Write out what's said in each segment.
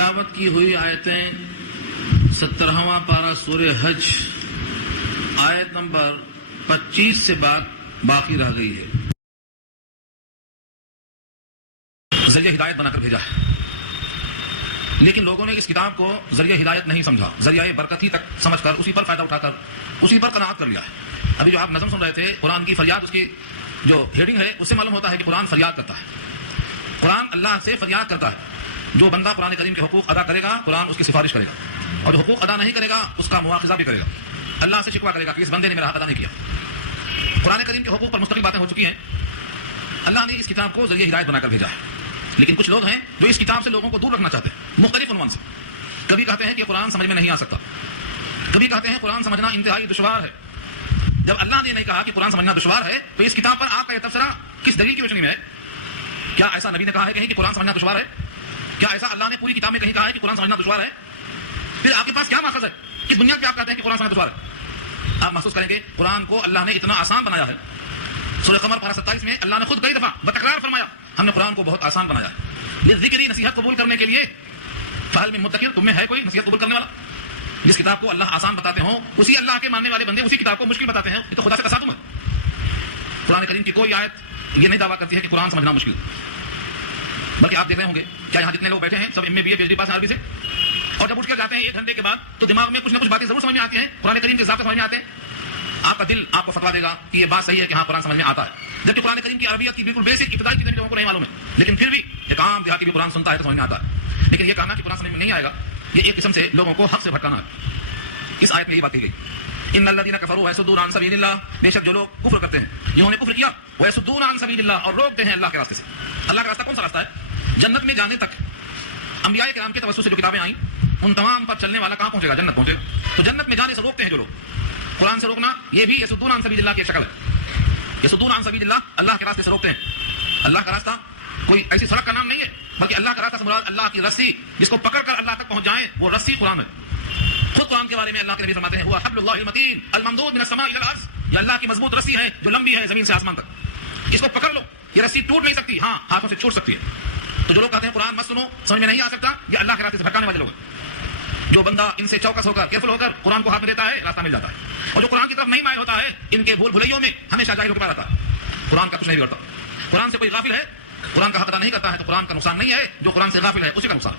تلاوت کی ہوئی آیتیں 17واں پارہ سورہ حج آیت نمبر 25 سے بات باقی رہ گئی ہے۔ ذریعہ ہدایت بنا کر بھیجا ہے، لیکن لوگوں نے اس کتاب کو ذریعہ ہدایت نہیں سمجھا، ذریعہ برکت ہی تک سمجھ کر اسی پر فائدہ اٹھا کر اسی پر قناعت کر لیا ہے۔ ابھی جو آپ نظم سن رہے تھے، قرآن کی فریاد، اس کی جو ہیڈنگ ہے اس سے معلوم ہوتا ہے کہ قرآن فریاد کرتا ہے، قرآن اللہ سے فریاد کرتا ہے۔ جو بندہ قرآن کریم کے حقوق ادا کرے گا، قرآن اس کی سفارش کرے گا، اور جو حقوق ادا نہیں کرے گا اس کا مواخذہ بھی کرے گا، اللہ سے شکوہ کرے گا کہ اس بندے نے میرا حق ادا نہیں کیا۔ قرآن کریم کے حقوق پر مستقل باتیں ہو چکی ہیں۔ اللہ نے اس کتاب کو ذریعہ ہدایت بنا کر بھیجا ہے، لیکن کچھ لوگ ہیں جو اس کتاب سے لوگوں کو دور رکھنا چاہتے ہیں مختلف عنوان سے۔ کبھی کہتے ہیں کہ قرآن سمجھ میں نہیں آ سکتا، کبھی کہتے ہیں قرآن سمجھنا انتہائی دشوار ہے۔ جب اللہ نے نہیں کہا کہ قرآن سمجھنا دشوار ہے تو اس کتاب پر آپ کا یہ تبصرہ کس دلیل کی روشنی میں ہے؟ کیا ایسا نبی نے کہا ہے کہیں کہ قرآن سمجھنا دشوار ہے؟ کیا ایسا اللہ نے پوری کتاب میں کہیں کہا ہے کہ قرآن سمجھنا دشوار ہے؟ پھر آپ کے پاس کیا ماخذ ہے؟ کس بنیاد پہ آپ کہتے ہیں کہ قرآن سمجھنا دشوار ہے؟ آپ محسوس کریں گے قرآن کو اللہ نے اتنا آسان بنایا ہے۔ سورہ قمر پارہ 27 میں اللہ نے خود کئی دفعہ بتکرار فرمایا ہم نے قرآن کو بہت آسان بنایا ہے، ذکری نصیحت قبول کرنے کے لیے۔ فہل من مدکر، تم میں ہے کوئی نصیحت قبول کرنے والا؟ جس کتاب کو اللہ آسان بتاتے ہوں اسی اللہ کے ماننے والے بندے اسی کتاب کو مشکل بتاتے ہیں، یہ تو خدا سے تصادم ہے۔ قرآن کریم کی کوئی آیت یہ نہیں دعویٰ کرتی ہے کہ قرآن سمجھنا مشکل، بلکہ آپ دیکھ رہے ہوں گے کیا یہاں جتنے لوگ بیٹھے ہیں سب M A B A P H D pass ہیں عربی سے، اور جب اٹھ کر جاتے ہیں 1 گھنٹے کے بعد تو دماغ میں کچھ نہ کچھ باتیں ضرور سمجھ میں آتی ہیں، قرآن کریم کے ضابطے سمجھ میں آتے ہیں۔ آپ کا دل آپ کو فتوا دے گا کہ یہ بات صحیح ہے کہ ہاں قرآن سمجھ میں آتا ہے، جبکہ قرآن کریم کی عربیت کی بالکل بیسک ابتدائی چیزیں لوگوں کو نہیں معلوم ہے، لیکن پھر بھی ایک عام دیہاتی بھی قرآن سنتا ہے تو سمجھ میں آتا ہے۔ لیکن یہ کہنا کہ قرآن سمجھ میں نہیں آئے گا، یہ ایک قسم سے لوگوں کو حق سے بھٹکانا ہے۔ اس آیت میں یہ بات کی گئی، ان الذین کفروا ویصدون عن سبیل اللہ، بے شک جو لوگ کفر کرتے ہیں، جنہوں نے کفر کیا، ویصدون عن سبیل اللہ، اور روکتے ہیں اللہ کے راستے سے۔ اللہ کا راستہ کون سا راستہ ہے؟ جنت میں جانے تک انبیاء کرام کے توسط سے جو کتابیں آئیں ان تمام پر چلنے والا کہاں پہنچے گا؟ جنت پہنچے گا۔ تو جنت میں جانے سے روکتے ہیں جو لوگ، قرآن سے روکنا یہ بھی یصدون عن سبیل اللہ کی شکل ہے۔ یصدون عن سبیل اللہ، اللہ کے راستے سے روکتے ہیں۔ اللہ کا راستہ کوئی ایسی سڑک کا نام نہیں ہے، بلکہ اللہ کا راستہ سے مراد اللہ کی رسی، جس کو پکڑ کر اللہ تک پہنچ جائیں، وہ رسی قرآن ہے۔ خود قرآن کے بارے میں اللہ کے نبی فرماتے ہیں وہ حبل اللہ المتین الممدود من السماء الى الارض، یہ اللہ کی مضبوط رسی ہے جو لمبی ہے زمین سے آسمان تک، اس کو پکڑ لو، یہ رسی ٹوٹ نہیں سکتی، ہاں ہاتھوں سے چھوٹ سکتی ہے۔ تو جو لوگ کہتے ہیں قرآن مت سنو، سمجھ میں نہیں آ سکتا، یہ اللہ کے راستے سے بھٹکانے والے لوگ ہیں۔ جو بندہ ان سے چوکس ہو کر کیئرفل ہو کر قرآن کو ہاتھ میں دیتا ہے راستہ مل جاتا ہے، اور جو قرآن کی طرف نہیں مائل ہوتا ہے ان کے بھول بھلیوں میں ہمیشہ جاہل ہو کے رہتا ہے، قرآن کا کچھ نہیں بگڑتا۔ قرآن سے کوئی غافل ہے، قرآن کا حق ادا نہیں کرتا ہے تو قرآن کا نقصان نہیں ہے، جو قرآن سے غافل ہے اسی کا نقصان۔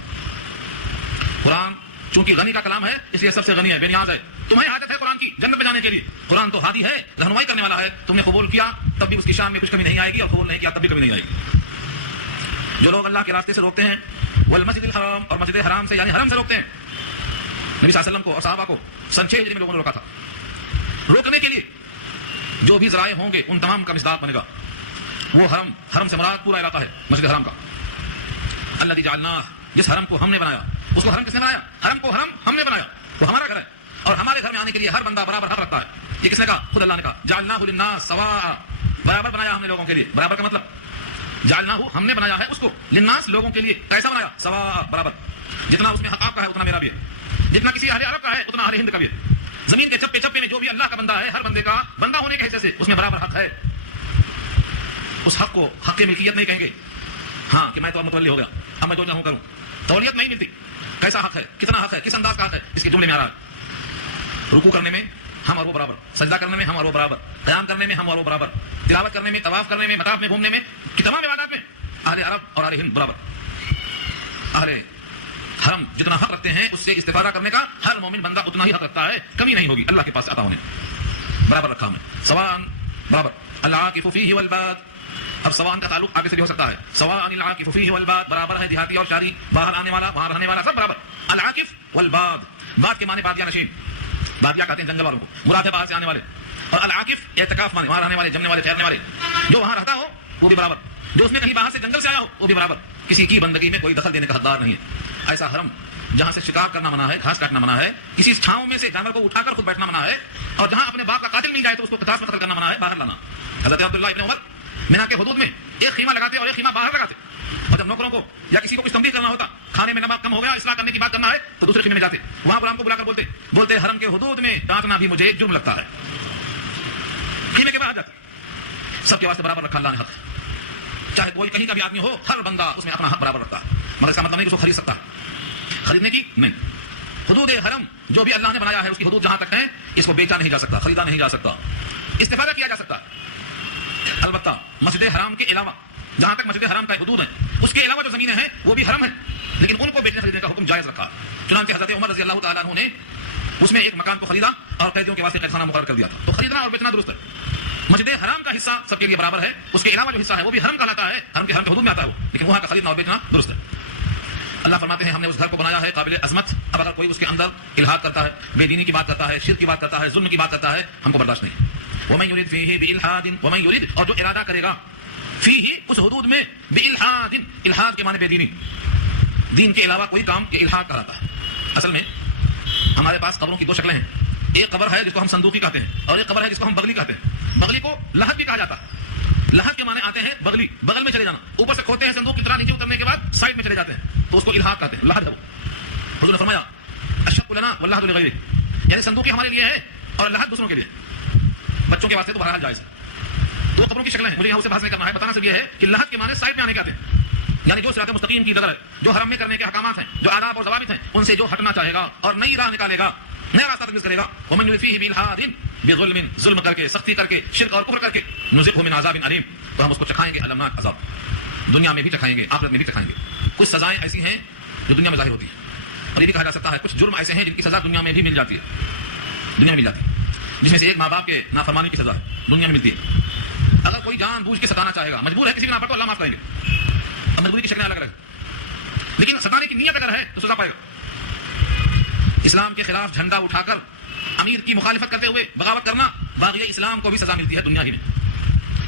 قرآن چونکہ غنی کا کلام ہے اس لیے سب سے غنی ہے، بے نیاز ہے۔ تمہیں حاجت ہے قرآن کی جنت میں جانے کے لیے، قرآن تو ہادی ہے، رہنمائی کرنے والا ہے، تم نے قبول کیا تب بھی اس کی شان میں کچھ کمی نہیں آئے گی، اور قبول نہیں کیا تب بھی کمی نہیں آئے گی۔ جو لوگ اللہ کے راستے سے روکتے ہیں، والمسجد الحرام، اور مسجد حرام سے یعنی حرم سے روکتے ہیں، نبی صلی اللہ علیہ وسلم کو اور صحابہ کو سن 6 ہجری میں لوگوں نے روکا تھا۔ روکنے کے لیے جو بھی ذرائع ہوں گے ان تمام کا مصداق بنے گا وہ حرم سے مراد پورا علاقہ ہے مسجد حرام کا۔ الذی جعلناہ، جس حرم کو ہم نے بنایا، اس کو حرم کس نے بنایا؟ حرم کو حرم ہم نے بنایا، وہ ہمارا گھر ہے، اور ہمارے گھر میں آنے کے لیے ہر بندہ برابر حق رکھتا ہے۔ یہ کس نے کہا؟ خود اللہ نے کہا جعلناہ للناس سواء، برابر بنایا ہم نے لوگوں کے لیے۔ برابر کا مطلب جعلناہ ہم نے بنایا ہے اس کو، للناس لوگوں کے لیے، کیسا بنایا؟ سواء، برابر، جتنا اس میں حق آپ کا ہے اتنا میرا بھی ہے، جتنا کسی اہل عرب کا ہے اتنا اہل ہند کا بھی ہے۔ زمین کے چپے چپے میں جو بھی اللہ کا بندہ ہے، ہر بندے کا بندہ ہونے کے حیثیت سے اس میں برابر حق ہے۔ اس حق کو حق ملکیت نہیں کہیں گے، ہاں کہ میں تو متولی ہو گیا اب میں جو چاہوں کروں، تولیت نہیں ملتی۔ کیسا حق ہے، کتنا حق ہے، کس انداز کا حق ہے، اس کے جملے میں آ رہا ہے۔ رکوع کرنے میں ہم اور وہ برابر، سجدہ کرنے میں ہم اور وہ برابر، قیام کرنے میں ہم اور وہ برابر، تلاوت کرنے میں، طواف کرنے میں، مطاف میں گھومنے میں، کہ تمام عبادات میں اہل عرب اور اہل ہند برابر۔ اہل حرم جتنا حق رکھتے ہیں اس سے استفادہ کرنے کا ہر مومن بندہ اتنا ہی حق رکھتا ہے، کمی نہیں ہوگی اللہ کے پاس عطا ہونے، برابر رکھا ہمیں، سواء، برابر۔ العاکف فیہ والباد، اب سواء کا تعلق آگے سے بھی ہو سکتا ہے، سواء العاکف فیہ والباد، برابر ہے دیہاتی اور شہری، باہر آنے والا وہاں رہنے والا، سب برابر۔ العاکف والباد، باد کے معنی بادیہ نشین، بادیہ کہتے ہیں جنگل والوں کو، مراد ہے باہر سے آنے والے، اور العاکف اعتکاف معنی وہاں رہنے والے، جمنے والے، ٹھہرنے والے، جو وہاں رہتا ہو وہ بھی برابر، جو اس میں کہیں باہر سے جنگل سے آیا ہو وہ بھی برابر، کسی کی بندگی میں کوئی دخل دینے کا حقدار نہیں ہے۔ ایسا حرم جہاں سے شکار کرنا منع ہے، گھاس کاٹنا منع ہے، کسی چھاؤں میں سے جانور کو اٹھا کر خود بیٹھنا منع ہے، اور جہاں اپنے باپ کا قاتل مل جائے تو اس کو قصاص میں قتل کرنا منع ہے، باہر لانا۔ حضرت عبداللہ ابن عمر مینا کے حدود میں ایک خیمہ لگاتے اور ایک خیمہ باہر لگاتے، اور جب نوکروں کو یا کسی کو کچھ تنبیہ کرنا ہوتا، کھانے میں نمک کم ہو گیا، اصلاح کرنے کی بات کرنا ہے، تو دوسرے خیمے میں جاتے، وہاں غلام کو بلا کر بولتے حرم کے حدود میں ڈانٹنا بھی مجھے جرم لگتا ہے، خیمے کے باہر جاتے۔ سب کے واسطے برابر رکھا اللہ نے حق، چاہے کوئی کہیں کا بھی آدمی ہو، ہر بندہ اس میں اپنا حق برابر رکھتا ہے، مگر اس کا مطلب نہیں کہ اس کو خرید سکتا ہے۔ خریدنے کی نہیں. حدود حرم جو بھی اللہ نے بنایا ہے اس کی حدود جہاں تک ہیں اس کو بیچا نہیں جا سکتا, خریدا نہیں جا سکتا, استفادہ کیا جا سکتا. البتہ مسجد حرام کے علاوہ جہاں تک مسجد حرام کا حدود ہے اس کے علاوہ جو زمینیں ہیں وہ بھی حرم ہیں, لیکن ان کو بیچنے خریدنے کا حکم جائز رکھا. چنانچہ حضرت عمر رضی اللہ تعالیٰ عنہ نے اس میں ایک مکان کو خریدا اور قیدیوں کے واسطے قید خانہ مقرر کر دیا تھا. تو خریدنا اور بیچنا درست ہے. مسجد حرام کا حصہ سب کے لیے برابر ہے, اس کے علاوہ جو حصہ ہے وہ بھی حرم کہلاتا ہے, حرم کے حدود میں آتا ہے وہ, لیکن وہاں کا خریدنا اور بیچنا درست ہے. اللہ فرماتے ہیں ہم نے اس گھر کو بنایا ہے قابل عظمت, اب اگر کوئی اس کے اندر الحاد کرتا ہے, بے دینی کی بات کرتا ہے, شرک کی بات کرتا ہے, ظلم کی بات کرتا ہے, ہم کو برداشت نہیں. ومن یرید فیہ بالحاد, ومن یرید, اور جو ارادہ کرے گا فیہ اس حدود میں بالحاد, الحاد کے معنی بے دینی, دین کے علاوہ کوئی کام یہ الحاد کہلاتا ہے. اصل میں ہمارے پاس قبروں کی دو شکلیں ہیں, ایک قبر ہے جس کو ہم صندوقی کہتے ہیں اور ایک قبر ہے جس کو ہم بغلی کہتے ہیں. بغلی کو لحد بھی کہا جاتا ہے. لحد کے معنی آتے ہیں بغلی, بغل میں چلے جانا, اوپر سے کھوتے ہیں صندوق کی طرح, نیچے اترنے کے بعد سائڈ میں چلے جاتے ہیں, تو اس کو الحاد کہتے ہیں, لحد ہے وہ. حضور نے فرمایا اشق لنا واللحد لغیرہ, یعنی صندوقی ہمارے لیے ہے اور لحد دوسروں کے لیے. بچوں کے واسطے تو بہرحال جائز ہے. دو قبروں کی شکلیں ہیں, مجھے یہاں سے بحث نہیں کرنا ہے, بتانا صرف یہ ہے کہ لحد کے معنی سائڈ میں آنے کے آتے ہیں, یعنی جو صراط مستقیم کی ڈگر ہے, جو حرم میں کرنے کے احکامات ہیں, جو آداب اور ضوابط ہیں, ان سے جو ہٹنا چاہے گا اور نئی راہ نکالے گا, نیا راستہ تجویز کرے گا, ومن یرید فیہ بالحاد بظلم, ظلم کر کے, سختی کر کے, شرک اور کفر کر کے, نذقہ من عذاب علیم, تو ہم اس کو چکھائیں گے المناک عذاب, دنیا میں بھی چکھائیں گے, آخرت میں بھی چکھائیں گے. کچھ سزائیں ایسی ہیں جو دنیا میں ظاہر ہوتی ہیں, اور یہ بھی کہا جا سکتا ہے کچھ جرم ایسے ہیں جن کی سزا دنیا میں بھی مل جاتی ہے, دنیا میں مل جاتی ہے, جس میں سے ایک ماں باپ کے نافرمانی کی سزا ہے, دنیا میں ملتی ہے. اگر کوئی جان بوجھ کے ستانا چاہے گا, مجبور ہے کسی کے نام پر, تو اللہ معاف کریں گے. اب مجبوری کی شکلیں الگ الگ, لیکن ستانے کی نیت اگر ہے تو سزا پائے گا. اسلام کے خلاف جھنڈا اٹھا کر امیر کی مخالفت کرتے ہوئے بغاوت کرنا, باغی اسلام کو بھی سزا ملتی ہے دنیا ہی میں.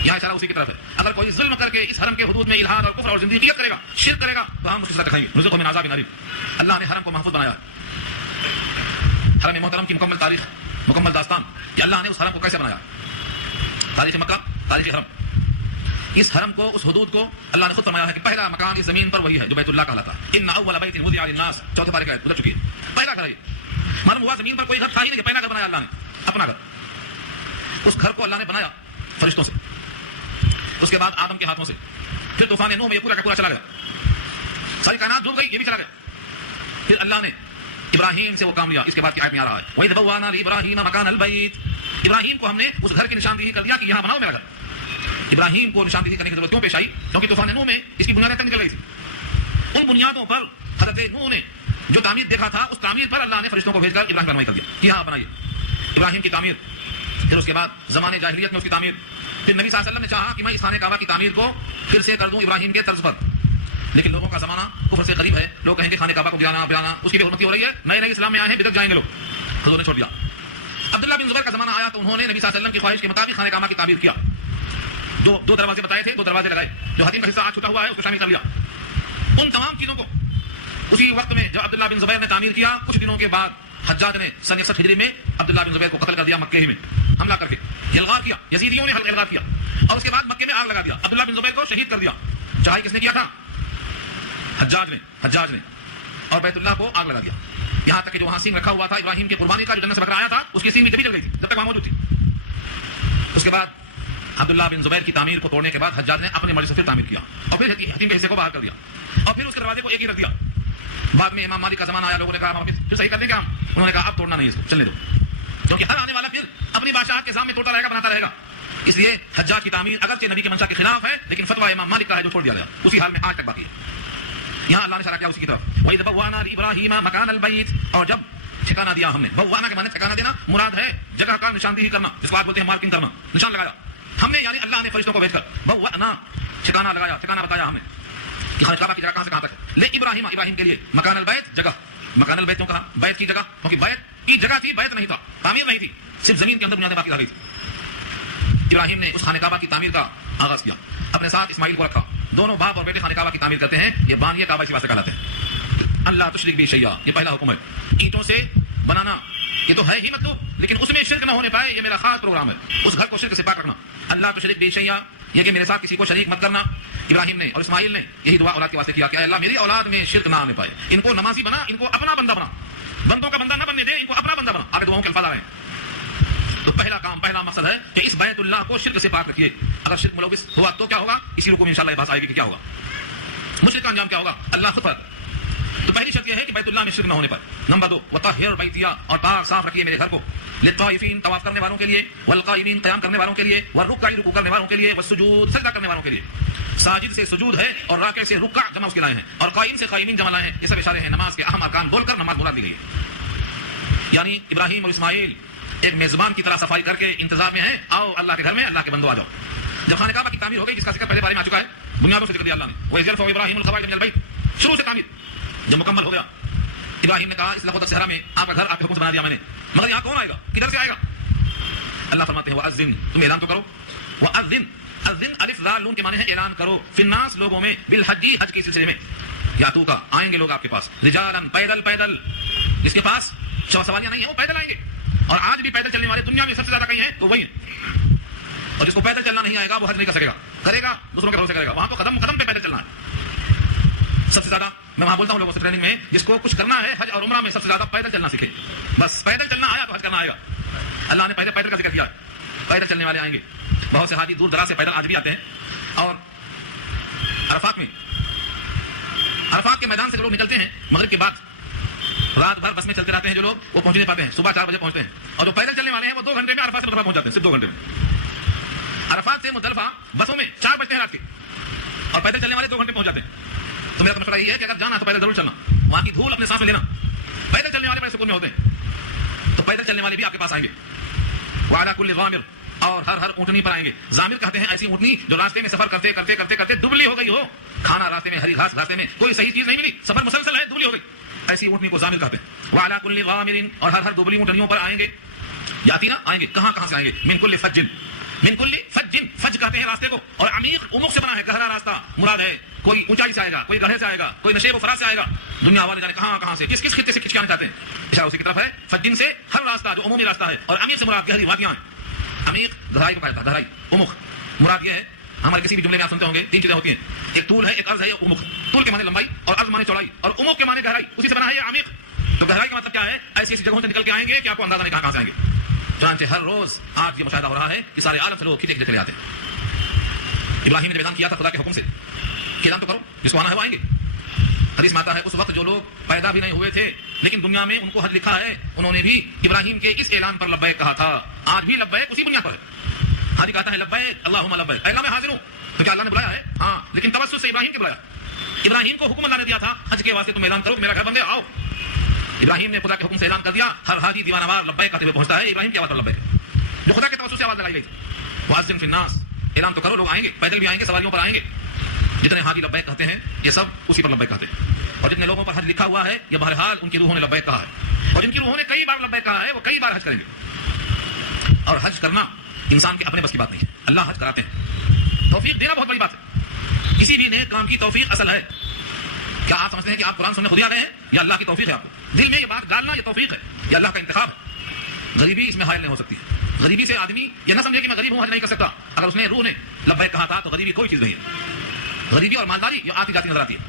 یہاں اشارہ اسی کی طرف ہے. اگر کوئی ظلم کر کے اس حرم کے حدود میں الحاد اور کفر اور زندیقیت کرے گا, شرک کرے گا, تو ہم اس کی سزا دکھائیں گے, نذقہ من عذاب علیم. اللہ نے حرم کو محفوظ بنایا. حرم محترم کی مکمل تاریخ, مکمل داستان کہ اللہ نے اس حرم کو کیسے بنایا. تاریخ مکہ, تاریخ حرم. اس حرم کو, اس حدود کو اللہ نے خود فرمایا ہے کہ پہلا مکان اس زمین پر وہی ہے جو بیت اللہ کہلاتا ہے. ان اول بیت وضع للناس, چوتھے پارے کا گزر چکی ہے. پہلا گھر ہے, معلوم ہوا زمین پر کوئی گھر تھا ہی نہیں, پہلا گھر بنایا اللہ نے, اپنا گھر. اس گھر کو اللہ نے بنایا فرشتوں سے, اس کے بعد آدم کے ہاتھوں سے, پھر طوفان نوح میں یہ پورا کا پورا چلا گیا, ساری کائنات ڈوب گئی, یہ بھی چلا گیا. پھر اللہ نے ابراہیم سے وہ کام لیا. اس کے بعد کی آیت میں آ رہا ہے وَإِذْ بَوَّأْنَا لِإِبْرَاهِيمَ مَكَانَ الْبَيْتِ, ابراہیم کو ہم نے اس گھر کی نشاندہی کر دیا کہ یہاں بناؤ میرا گھر. ابراہیم کو نشاندہی کرنے کی ضرورت کیوں پیش آئی؟ کیونکہ طوفان نوح میں اس کی بنیادیں تک نکل گئی تھی. ان بنیادوں پر حضرت نوح نے جو تعمیر دیکھا تھا, اس تعمیر پر اللہ نے فرشتوں کو بھیج کر ابراہیم بنوائی کر دیا کہ یہاں بنائیے. ابراہیم کی تعمیر, پھر اس کے بعد زمانے جاہلیت میں اس کی تعمیر, پھر نبی صلی اللہ علیہ وسلم نے چاہا کہ میں اس خانہ کعبہ کی تعمیر کو پھر سے کر دوں ابراہیم کے طرز پر, لیکن لوگوں کا زمانہ کفر سے قریب ہے, لوگ کہیں گے خانہ کعبہ کو گرانا اس کی بھی حرمتی ہو رہی ہے, نئے نئے اسلام میں آئے ہیں, بدعت جائیں گے لوگ. حضور نے چھوڑ دیا. عبداللہ بن زبیر کا زمانہ آیا تو انہوں نے نبی صلی اللہ علیہ وسلم کی خواہش کے مطابق خانہ کعبہ کی تعمیر کیا. دو دروازے بتائے تھے, 2 دروازے لگائے, جو حدیث کا حصہ آج چھوٹا ہوا ہے اس کو شامل کر لیا. ان تمام چیزوں کو اسی وقت میں جب عبداللہ بن زبیر نے تعمیر کیا, کچھ دنوں کے بعد حجاج نے سن 61 ہجری میں عبداللہ بن زبیر کو قتل کر دیا, مکے ہی میں حملہ کر کے الغار کیا, یزیدیوں نے الغار کیا, اور اس کے بعد مکے میں آگ لگا دیا. عبداللہ بن زبیر کو شہید کر دیا. چڑھائی کس نے کیا تھا؟ حجاج نے, اور بیت اللہ کو آگ لگا دیا. یہاں تک کہ جو وہاں سینگ رکھا ہوا تھا ابراہیم کی قربانی کا, جو جنت سے بکرا آیا تھا, اس کی سینگ بھی جبھی جل گئی تھی جب تک وہاں موجود تھی. اس کے بعد عبداللہ بن زبیر کی تعمیر کو توڑنے کے بعد حجاج نے اپنی مرضی سے پھر تعمیر کیا, اور پھر حتیم کے حصے کو باہر کر دیا, اور پھر اس کے دروازے کو ایک ہی رکھ دیا. بعد میں امام مالک کا زمانہ آیا, لوگوں نے کہا پھر صحیح کر دیں گے ہم. انہوں نے کہا اب توڑنا نہیں, اس کو چلنے دو, کیونکہ ہر آنے والا پھر اپنی بادشاہت کے سامنے توڑتا رہے گا, بناتا رہے گا. اس لیے حجاج کی تعمیر اگرچہ نبی کے منشا کے خلاف ہے, لیکن فتویٰ امام مالک کا ہے جو چھوڑ دیا گیا, اسی حال میں آج تک باقی ہے. یہاں اللہ نے اشارہ کیا اسی کی طرف, وَإِذْ بَوَّأْنَا لِإِبْرَاهِيمَ مَكَانَ الْبَيْتِ, اور جب ٹھکانہ دیا ہم نے. بوانا کے معنی ٹھکانہ دینا مراد ہے جگہ کا نشاندہی کرنا, جس کو آپ بولتے ہیں مارکنگ کرنا, نشان لگایا ہم نے, یعنی اللہ نے فرشتوں کو بھیج کر بوانا ٹھکانہ لگایا, ٹھکانہ بتایا ہمیں کہ خانہ کعبہ کی جگہ کہاں سے کہاں تک. لے ابراہیم, ابراہیم کے لیے, مکان البیت جگہ, مکان البیت کیوں کہا؟ بیت کی جگہ, کیونکہ بیت کی جگہ تھی, بیت نہیں تھا, تعمیر نہیں تھی, صرف زمین کے اندر بنیادیں باقی رہ گئی تھی. ابراہیم نے اس خانہ کعبہ کی تعمیر کا آغاز کیا, اپنے ساتھ اسماعیل کو رکھا, دونوں باپ اور بیٹے خانہ کعبہ کی تعمیر کرتے ہیں. یہ بانیہ کعبہ اسی واسطے کہلاتے ہیں. اللہ تشرک بی شیئا, یہ پہلا حکم ہے. اینٹوں سے بنانا یہ تو ہے ہی مطلوب, لیکن اس میں شرک نہ ہونے پائے, یہ میرا خاص پروگرام ہے. اس گھر کو شرک سے پاک رکھنا. اللہ تشرک بی شیئا, یہ کہ میرے ساتھ کسی کو شریک مت کرنا. ابراہیم نے اور اسماعیل نے یہی دعا اولاد کے واسطے کیا کہ اے اللہ میری اولاد میں شرک نہ آنے پائے, ان کو نمازی بنا, ان کو اپنا بندہ بنا, بندوں کا بندہ نہ بننے دے, ان کو اپنا بندہ بنا. آگے دعاؤں کے الفاظ آ رہے ہیں. تو پہلا کام, پہلا مقصد ہے کہ اس بیت اللہ کو شرک سے پاک رکھیے. اگر شرک ملوث ہوا تو کیا ہوگا, اسی رکوع میں انشاءاللہ یہ بات آئے گی کہ کیا ہوگا, مشرک کا انجام کیا ہوگا. اللہ خود پر تو پہلی شرط یہ ہے کہ بیت اللہ میں شرک نہ ہونے پر. نمبر 2 وطہر بیتیا، اور پاک صاف رکھیے میرے گھر کو، للطائفین طواف کرنے والوں کے لیے، والقائمین قیام کرنے والوں کے لیے، والرکع رکوع کرنے والوں کے لیے، والسجود سجدہ کرنے والوں کے لیے. ساجد سے سجود ہے اور راکع سے رکع جمع اس کے لائے ہیں، اور قائم سے قائمین جمع لائے ہیں. یہ سب اشارے ہیں نماز کے اہم ارکان بول کر نماز مراد لی گئی. یعنی ابراہیم اور اسماعیل ایک میزبان کی طرح صفائی کر کے انتظار میں ہیں، آؤ اللہ کے گھر میں، اللہ کے بندو آ جاؤ. جب خانہ کعبہ کی تعمیر ہو گئی، جس کا ذکر پہلے بارے میں آ چکا ہے، بنیادوں سے ذکر دیا اللہ نے، وہ یرفع ابراہیم القواعد من البیت، شروع سے تعمیر جب مکمل ہو گیا، ابراہیم نے کہا اس لقطہ صحرا میں آپ کا گھر آپ کے حکم سے بنا دیا میں نے، مگر یہاں کون آئے گا، کدھر سے آئے گا؟ اللہ فرماتے ہیں وَأَذِّن، تم اعلان تو کرو. وَأَذِّن، اذن الف ذال نون کے معنی ہے اعلان کرو، فی الناس لوگوں میں، بالحج حج کے سلسلے میں، یاتو کا آئیں گے لوگ آپ کے پاس، رجالاً پیدل پیدل، جس کے پاس سواریاں نہیں ہیں وہ پیدل آئیں گے. اور آج بھی پیدل چلنے والے دنیا میں سب سے زیادہ کہیں ہیں تو وہی ہیں. اور جس کو پیدل چلنا نہیں آئے گا وہ حج نہیں کر سکے گا، کرے گا دوسروں کے بھروسے کرے گا. وہاں تو قدم قدم پہ پیدل چلنا ہے. سب سے زیادہ میں وہاں بولتا ہوں لوگوں سے ٹریننگ میں، جس کو کچھ کرنا ہے حج اور عمرہ میں سب سے زیادہ پیدل چلنا سیکھے. بس پیدل چلنا آیا تو حج کرنا آئے گا. اللہ نے پہلے پیدل کا ذکر کیا، پیدل چلنے والے آئیں گے. بہت سے حاجی دور دراز سے پیدل آج بھی آتے ہیں. اور عرفات میں، عرفات کے میدان سے جو لوگ نکلتے ہیں مغرب کے بعد، رات بھر بس میں چلتے رہتے ہیں جو لوگ، وہ پہنچ نہیں پاتے ہیں، صبح 4 بجے پہنچتے ہیں. اور جو پیدل چلنے والے ہیں وہ 2 گھنٹے میں عرفات سے مطلب پہنچ جاتے ہیں، صرف 2 گھنٹے میں. عرفات سے مزدلفہ بسوں میں 4 بجتے ہیں رات کے، اور پیدل چلنے والے 2 گھنٹے پہنچ جاتے ہیں. تو میرا مشورہ یہ ہے کہ اگر جانا تو پیدل ضرور چلنا، وہاں کی دھول اپنے سانس میں لینا. پیدل چلنے والے بڑے سکون میں ہوتے ہیں. تو پیدل چلنے والے بھی آپ کے پاس آئیں گے. وعلی کل ضامر، اور ہر اونٹنی پر آئیں گے. ضامر کہتے ہیں ایسی اونٹنی جو راستے میں سفر کرتے کرتے کرتے کرتے دبلی ہو گئی ہو، کھانا راستے میں، ہری گھاس راستے میں، کوئی صحیح چیز نہیں ملی، سفر مسلسل ہے، دبلی ہو گئی، ایسی اونٹنی کو ضامر کہتے ہیں. وعلی کل ضامر، اور ہر دبلی اونٹنیوں پر آئیں گے. یاتینا آئیں گے، کہاں سے آئیں گے؟ من کل فجن، من کل فجن، فج کہتے ہیں راستے کو، اور عمیق عمق سے بنا ہے، گہرا راستہ مراد ہے. کوئی اونچائی سے آئے گا، کوئی گڑھے سے آئے گا، کوئی نشیب و فراز سے آئے گا. دنیا والے جانے کہاں سے، کس خطے سے کھینچ کے آنا چاہتے ہیں. اشارہ اسی کی طرف ہے. فجن سے ہر راستہ جو عمومی راستہ ہے، اور عمیق سے مراد گہری وادیاں ہیں. عمیق گہرائی کو کہتا ہے، گہرائی عمق مراد یہ ہے. ہمارے کسی بھی جملے میں آپ سنتے ہوں گے 3 چیزیں ہوتی ہیں، ایک طول ہے، ایک عرض ہے، ایک عمق. طول کے معنی لمبائی، اور عرض معنی چوڑائی، اور عمق کے معنی گہرائی. اسی سے بنا ہے یہ عمیق. تو گہرائی کا مطلب کیا ہے؟ ایسی جگہوں سے نکل کے آئیں گے کہ آپ کو اندازہ نہیں کہاں سے آئیں گے. چنانچہ ہر روز آج یہ مشاہدہ ہو رہا ہے کہ سارے عالم سے لوگ کھینچے چلے آتے ہیں. ابراہیم نے اعلان کیا تھا خدا کے حکم سے کہ اعلان تو کرو، جس کو آنا ہے وہ آئیں گے. حدیث میں آتا ہے اس وقت جو لوگ پیدا بھی نہیں ہوئے تھے لیکن دنیا میں ان کو حج لکھا ہے، انہوں نے بھی ابراہیم کے اس اعلان پر لبیک کہا تھا. آج بھی لبیک اسی بنیاد پر ہے. حاجی کہتا ہے لبیک اللہم لبیک، اللہ میں حاضر ہوں. تو کیا اللہ نے بلایا ہے؟ ہاں، لیکن توسط سے ابراہیم کے بلایا. ابراہیم کو حکم اللہ نے دیا تھا حج کے واسطے تم اعلان کرو کہ میرا گھر بندے آؤ. ابراہیم نے خدا کے حکم سے اعلان کر دیا. ہر حاجی دیوانہ وار لبیک کہتے ہوئے پہنچتا ہے. ابراہیم کی آواز پر لبیک، جو خدا کے توسط سے آواز لگائی گئی تھی. وَأَذِّن فِي النَّاسِ، اعلان تو کرو، لوگ آئیں گے، پیدل بھی آئیں گے، سواریوں پر آئیں گے. جتنے حاجی لبیک کہتے ہیں یہ سب اسی پر لبیک کہتے ہیں. اور جتنے لوگوں پر حج لکھا ہوا ہے یہ بہرحال ان کی روحوں نے لبیک کہا ہے. اور جن کی روحوں نے کئی بار لبیک کہا ہے وہ کئی بار حج کریں گے. اور حج کرنا انسان کے اپنے بس کی بات نہیں ہے، اللہ حج کراتے ہیں. توفیق دینا بہت بڑی بات ہے. کسی بھی نیک کام کی توفیق اصل ہے. کیا آپ سمجھتے ہیں کہ آپ قرآن سننے خود ہی آ گئے ہیں؟ یا اللہ کی توفیق ہے؟ آپ کو دل میں یہ بات ڈالنا یہ توفیق ہے، یہ اللہ کا انتخاب ہے. غریبی اس میں حائل نہیں ہو سکتی. غریبی سے آدمی یہ نہ سمجھے کہ میں غریب ہوں حج نہیں کر سکتا. اگر اس نے روح نے لبیک کہا تھا تو غریبی کوئی چیز نہیں ہے. غریبی اور مالداری یہ آتی جاتی نظر آتی ہے.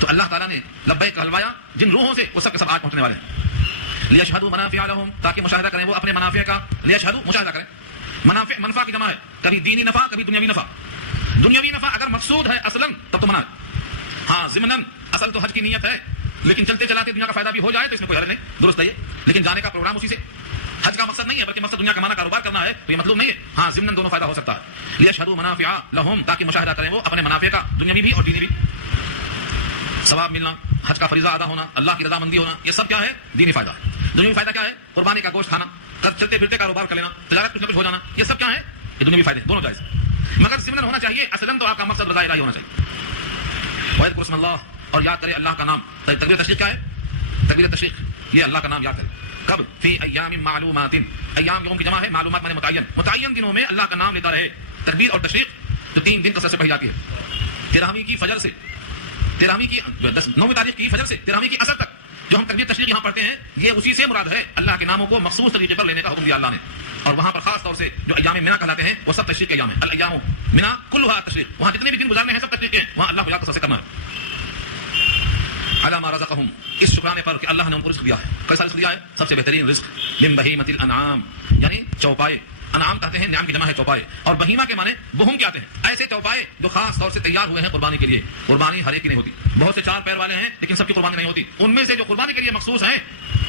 تو اللہ تعالیٰ نے لبیک کہلوایا جن روحوں سے وہ سب کے سب آج پہنچنے والے ہیں. لیشہدوا منافع لہم، تاکہ مشاہدہ کریں وہ اپنے منافع کا. لیشہدوا مشاہدہ کریں. منفع کی جمع ہے، کبھی دینی نفع کبھی دنیاوی نفع. دنیاوی نفع اگر مقصود ہے اصلاً تب تو منع. ہاں ضمناً اصل تو حج کی نیت ہے، لیکن چلتے چلاتے دنیا کا فائدہ بھی ہو جائے تو اس میں کوئی حرج نہیں، درست ہے یہ. لیکن جانے کا پروگرام اسی سے. حج کا مقصد نہیں ہے بلکہ مقصد دنیا کمانا، کاروبار کرنا ہے، تو یہ مطلوب نہیں ہے. ہاں ضمناً دونوں فائدہ ہو سکتا ہے. لیشہدوا منافع لہم، تاکہ مشاہدہ کریں وہ اپنے منافع کا، دنیاوی بھی اور دینی بھی. ثواب ملنا، حج کا فریضہ ادا ہونا، اللہ کی رضامندی ہونا، یہ سب کیا ہے؟ دینی فائدہ. دنیاوی فائدہ کیا ہے؟ قربانی کا گوشت کھانا، چلتے پھرتے کاروبار کر لینا، تجارت کچھ نہ کچھ ہو جانا، یہ سب کیا ہے؟ یہ دنیاوی فائدے، دونوں جائز. مگر ضمن ہونا چاہیے اصلاً تو آپ کا مقصد رضا الہی ہونا چاہیے. وَيَذْكُرُ اسْمَ اللَّهِ، اور یاد کرے اللہ کا نام. تکبیر تشریق کیا ہے؟ تکبیر تشریق یہ اللہ کا نام یاد کرے. کب؟ فی ایام معلومات، ایام یوم کی جمع ہے، معلومات معنی متعین، متعین دنوں میں اللہ کا نام لیتا رہے. تکبیر اور تشریق تو 3 دن کثرت سے پڑھی جاتی ہے. 13ویں کی فجر سے 13ویں کی 9ویں تاریخ کی فجر سے 13ویں کی عصر تک جو ہم تکبیر تشریق یہاں پڑھتے ہیں یہ اسی سے مراد ہے. اللہ کے ناموں کو مخصوص طریقے پر لینے کا حکم دیا اللہ نے. اور وہاں پر خاص طور سے جو ایام منی کہلاتے ہیں وہ سب تشریق کے ایام ہیں. الایام منی کلھا تشریق، وہاں جتنے بھی دن گزارنے ہیں سب تشریق کے ہیں. وہاں اللہ کو یاد سے کرنا ہے. علی ما رزقہم، اس شکرانے پر کہ اللہ نے ان کو رزق دیا ہے. کیسا رزق دیا ہے؟ سب سے بہترین رزق. من بہیمۃ الانعام، یعنی چوپائے انعام کہتے ہیں نعم کی جمع ہے چوپائے، اور بہیمہ کے معنی بہم کے آتے ہیں ایسے چوپائے جو خاص طور سے تیار ہوئے ہیں قربانی کے لیے۔ قربانی ہر ایک کی نہیں ہوتی، بہت سے 4 پیر والے ہیں لیکن سب کی قربانی نہیں ہوتی، ان میں سے جو قربانی کے لیے مخصوص ہیں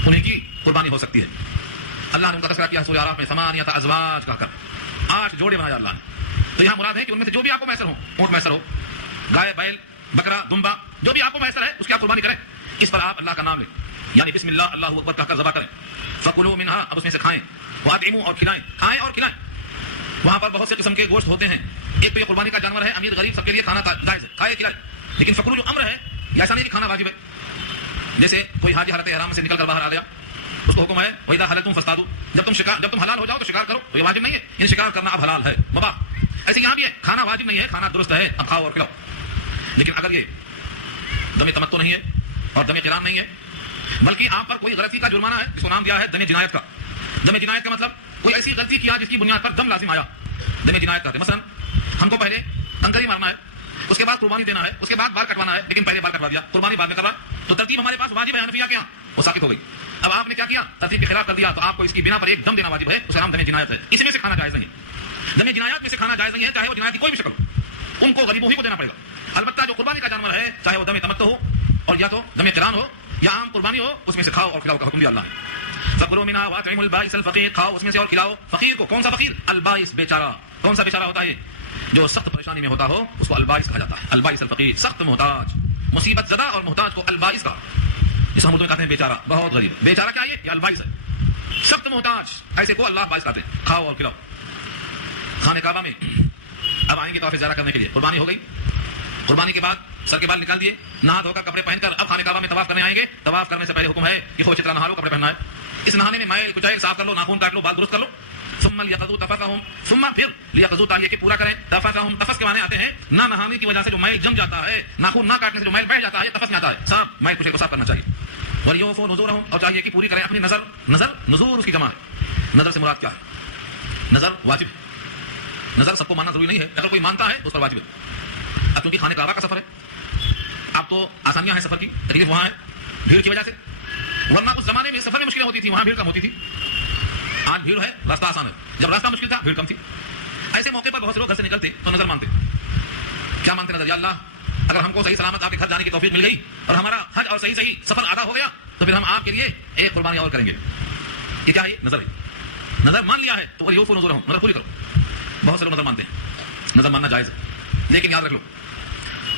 انہیں کی قربانی ہو سکتی ہے۔ اللہ نے ان کا تذکرہ کیا سورہ اعراف میں 8 ازواج کہا کر، 8 جوڑے بنایا اللہ نے۔ تو یہاں مراد ہے کہ ان میں سے جو بھی آپ کو میسر ہو، اونٹ میسر ہو، گائے، بیل، بکرا، دمبا، جو بھی آپ کو میسر ہے اس کی آپ قربانی کریں، اس پر آپ اللہ کا نام لیں، یعنی بسم اللہ اللہ اکبر کہہ کر ذبح کریں۔ فکلوا منها، اب اس میں سے کھائیں، واطعموا اور کھلائیں، کھائیں اور کھلائیں۔ وہاں پر بہت سے قسم کے گوشت ہوتے ہیں، ایک تو یہ قربانی کا جانور ہے، امیر غریب سب کے لیے کھانا جائز ہے، کھائے کھلائے، لیکن فکلوا جو امر ہے یہ ایسا نہیں کہ کھانا واجب ہے۔ جیسے کوئی حاجی حالت احرام سے نکل کر باہر آ گیا، اس کو حکم ہے وَإِذَا حَلَلْتُمْ فَاصْطَادُوا، جب تم حلال ہو جاؤ تو شکار کرو، تو یہ واجب نہیں ہے، ان شکار کرنا اب حلال ہے، مباح۔ ایسے یہاں بھی ہے، کھانا واجب نہیں ہے، کھانا درست ہے، اب کھاؤ اور کھلاؤ۔ لیکن اگر یہ دم تمتع نہیں ہے اور دم قران نہیں ہے، بلکہ آپ پر کوئی غلطی کا جرمانہ ہے جس کو نام دیا ہے دم جنایت کا۔ دم جنایت کا مطلب کوئی ایسی غلطی کیا جس کی بنیاد پر دم لازم آیا، دم جنایت کا۔ مثلا ہم کو پہلے کنکری مارنا ہے، اس کے بعد قربانی دینا ہے، اس کے بعد بال کٹوانا ہے، لیکن پہلے بال کٹوا دیا، قربانی بعد میں کروا، تو ترتیب ہمارے پاس واجب ہے حنفیہ کے یہاں، وہ ثابت ہو گئی۔ اب آپ نے کیا کیا، ترتیب کے خلاف کر دیا، تو آپ کو اس کی بنا پر ایک دم دینا واجب ہے، اس کا نام دم جنایت ہے۔ اس میں سے کھانا جائز نہیں ہے، دم جنایت میں سے کھانا جائز نہیں ہے، چاہے وہ جنایت کی کوئی بھی شکل ہو، ان کو غریبوں ہی کو دینا پڑے گا۔ البتہ جو قربانی کا جانور ہے، چاہے وہ دم تمتع ہو اور یا تو دم قران ہو یا عام قربانی ہو، اس میں سے کھاؤ اور کھلاؤ کا حکم دیا اللہ نے۔ فکلوا منها واطعموا البائس الفقیر، کھاؤ اس میں سے اور کھلاؤ فقیر کو۔ کون سا فقیر؟ البائس، بیچارہ۔ کون سا بیچارہ ہوتا ہے؟ جو سخت پریشانی میں ہوتا ہو اس کو البائس کہا جاتا ہے، البائس الفقیر، سخت محتاج، مصیبت زدہ اور محتاج کو البائس کہا، جس ہم اردو میں کہتے ہیں بیچارہ، بہت غریب۔ بیچارہ کیا ہے؟ یہ البائس ہے، سخت محتاج، ایسے کو اللہ بائس کہتے ہیں۔ کھاؤ اور کھلاؤ۔ خانہ کعبہ میں اب آئیں گے طواف زیارہ کرنے کے لیے، قربانی ہو گئی، قربانی کے بعد سر کے بال نکال دیے، نہا دھو کر کپڑے پہن کر اب خانہ کعبہ میں طواف کرنے آئیں گے۔ طواف کرنے سے پہلے حکم ہے کہ خوب اچھی طرح نہا لو، کپڑے پہننا ہے، اس نہانے میں میل کچیل صاف کر لو، ناخن کاٹ لو، بال درست کر لو۔ ثم لیقضوا تفثهم، ثم پھر لیقضوا تعالیہ کے پورا کریں۔ تفثهم، تفث کے معنی آتے ہیں نہ نہانے کی وجہ سے جو میل جم جاتا ہے، ناخن نہ کاٹنے سے جو میل بیٹھ جاتا ہے، یہ تفث میں آتا ہے، صاف میل کچیل کو صاف کرنا چاہیے۔ ولیوفوا نذورهم، اور چاہیے کہ پوری کریں اپنی نظر، نظر نذور اس کی جمع ہے۔ نظر سے مراد کیا ہے؟ نظر واجب، نظر سب کو ماننا ضروری نہیں ہے، اگر کوئی مانتا ہے تو اس پر واجب ہے۔ اب چونکہ خانہ کعبہ کا سفر ہے، اب تو آسانیاں ہیں سفر کی، تکلیف وہاں ہے بھیڑ کی وجہ سے، ورنہ اس زمانے میں سفر میں مشکلیں ہوتی تھی، وہاں بھیڑ کم ہوتی تھی۔ آج بھیڑ ہے، راستہ آسان ہے، جب راستہ مشکل تھا بھیڑ کم تھی۔ ایسے موقع پر بہت سے لوگ گھر سے نکلتے تو نظر مانتے، کیا مانتے؟ نظر، یا اللہ اگر ہم کو صحیح سلامت آپ کے گھر جانے کی توفیق مل گئی اور ہمارا حج اور صحیح سفر ادا ہو گیا تو پھر ہم آپ کے لیے ایک قربانی اور کریں گے۔ یہ کیا ہے؟ نظر ہے، نظر مان لیا ہے تو ولیوفوا نذورهم، نظر پوری کرو۔ بہت سے لوگ نظر مانتے ہیں، نظر ماننا جائز ہے، لیکن یاد رکھ لو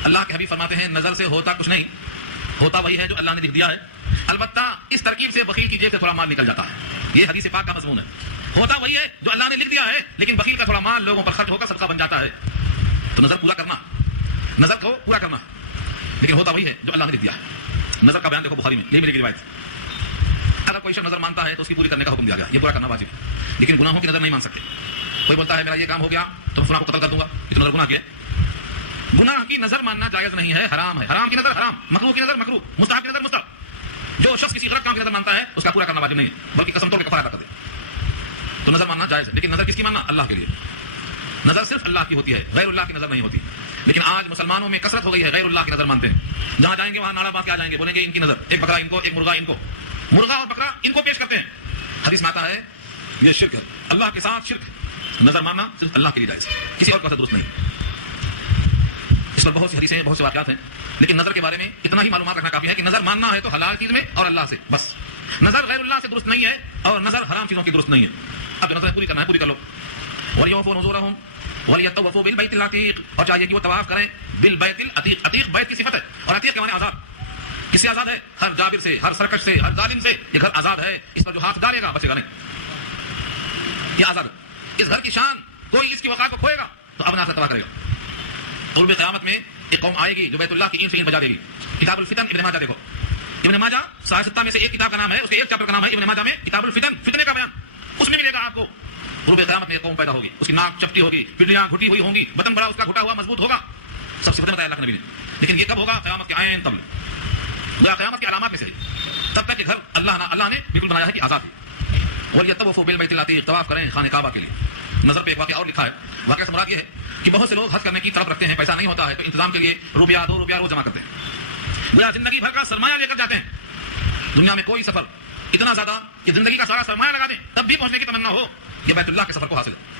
اللہ کے حبیب فرماتے ہیں نظر سے ہوتا کچھ نہیں، ہوتا وہی ہے جو اللہ نے لکھ دیا ہے، البتہ اس ترکیب سے بخیل کی جیب سے تھوڑا مال نکل جاتا ہے۔ یہ حدیث پاک کا مضمون ہے، ہوتا وہی ہے جو اللہ نے لکھ دیا ہے، لیکن بخیل کا تھوڑا مال لوگوں پر خرچ ہو کر صدقہ بن جاتا ہے۔ تو نظر پورا کرنا، نظر کو پورا کرنا، لیکن ہوتا وہی ہے جو اللہ نے لکھ دیا ہے۔ نظر کا بیان دیکھو بخاری میں، یہ ملے گی روایت۔ اگر کوئی شخص نظر مانتا ہے تو اس کی پوری کرنے کا حکم دیا گیا، یہ پورا کرنا واجب ہے، لیکن گناہوں کی نظر نہیں مان سکتے۔ کوئی بولتا ہے میرا یہ کام ہو گیا تو میں فلاں کو قتل کر دوں گا، یہ تو نظر گناہ کیا ہے۔ گناہ کی نظر ماننا جائز نہیں ہے، حرام ہے، حرام کی نظر حرام، مکروہ کی نظر مکروہ، مستحب کی نظر مستحب۔ جو شخص کسی غلط کام کی نظر مانتا ہے اس کا پورا کرنا واجب نہیں ہے، بلکہ قسم توڑ کے کفارہ ادا کر دے۔ تو نظر ماننا جائز ہے، لیکن نظر کس کی ماننا؟ اللہ کے لیے۔ نظر صرف اللہ کی ہوتی ہے، غیر اللہ کی نظر نہیں ہوتی۔ لیکن آج مسلمانوں میں کثرت ہو گئی ہے، غیر اللہ کی نظر مانتے ہیں، جہاں جائیں گے وہاں نعرہ باندھ کے آ جائیں گے، بولیں گے ان کی نظر، ایک بکرا ان کو، ایک مرغا ان کو، مرغا اور بکرا ان کو پیش کرتے ہیں۔ حدیث میں آتا ہے یہ شرک ہے، اللہ کے ساتھ شرک۔ نظر ماننا صرف اللہ کے لیے جائز ہے، کسی اور کا درست نہیں۔ اس پر بہت سی حدیثیں، بہت سے واقعات ہیں، لیکن نظر کے بارے میں اتنا ہی معلومات رکھنا کافی ہے کہ نظر ماننا ہے تو حلال چیز میں اور اللہ سے بس، نظر غیر اللہ سے درست نہیں ہے اور نظر حرام چیزوں کی درست نہیں ہے۔ اب جو نظر پوری کرنا ہے پوری کر لو۔ وَلْيُوفُوا نُذُورَهُمْ وَلْيَطَّوَّفُوا بِالْبَيْتِ الْعَتِيقِ، اور چاہیے کہ وہ طواف کریں بالبیت العتیق۔ عتیق بیت کی صفت ہے، اور عتیق کے معنی آزاد۔ کس سے آزاد ہے؟ ہر جابر سے، ہر سرکش سے، ہر ظالم سے۔ یہ گھر آزاد ہے، اس پر جو ہاتھ ڈالے گا بچے گا نہیں، یہ آزاد ہے۔ اس گھر کی شان، کوئی اس کی وقار کو کھوئے گا تو اب ناصر تباہ کرے گا۔ قرب قیامت میں ایک قوم آئے گی جو بیت اللہ کی اینٹ سے اینٹ بجا دے گی۔ کتاب الفتن ابن ماجہ دیکھو، ابن ماجہ صحیح ستہ میں سے ایک کتاب کا نام ہے، اس کے ایک چیپٹر کا نام ہے ابن ماجہ میں کتاب الفتن، فتنے کا بیان، اس میں ملے گا آپ کو۔ قرب قیامت میں ایک قوم پیدا ہوگی، اس کی ناک چپٹی ہوگی، پنڈلیاں گھٹی ہوئی ہوں گی، بدن بڑا اس کا گھٹا ہوا مضبوط ہوگا، سب صفتیں بتایا اللہ کے نبی نے۔ لیکن یہ کب ہوگا؟ قیامت کے عین قبل، یا قیامت کی علامات میں سے۔ تب تک کہ گھر اللہ نے بالکل بنایا ہے کہ آزاد ہے۔ وَلْيَطَّوَّفُوا بِالْبَيْتِ الْعَتِيقِ، طواف کریں خانہ کعبہ کے لیے۔ نظر پہ ایک واقعہ اور لکھا ہے، واقعہ سے مراد یہ ہے کہ بہت سے لوگ حج کرنے کی طلب رکھتے ہیں، پیسہ نہیں ہوتا ہے تو انتظام کے لیے روپیہ 2 روپیہ روز جمع کرتے ہیں، گویا زندگی بھر کا سرمایہ لے کر جاتے ہیں۔ دنیا میں کوئی سفر اتنا زیادہ کہ زندگی کا سارا سرمایہ لگا دیں تب بھی پہنچنے کی تمنا ہو، یہ بیت اللہ کے سفر کو حاصل ہے۔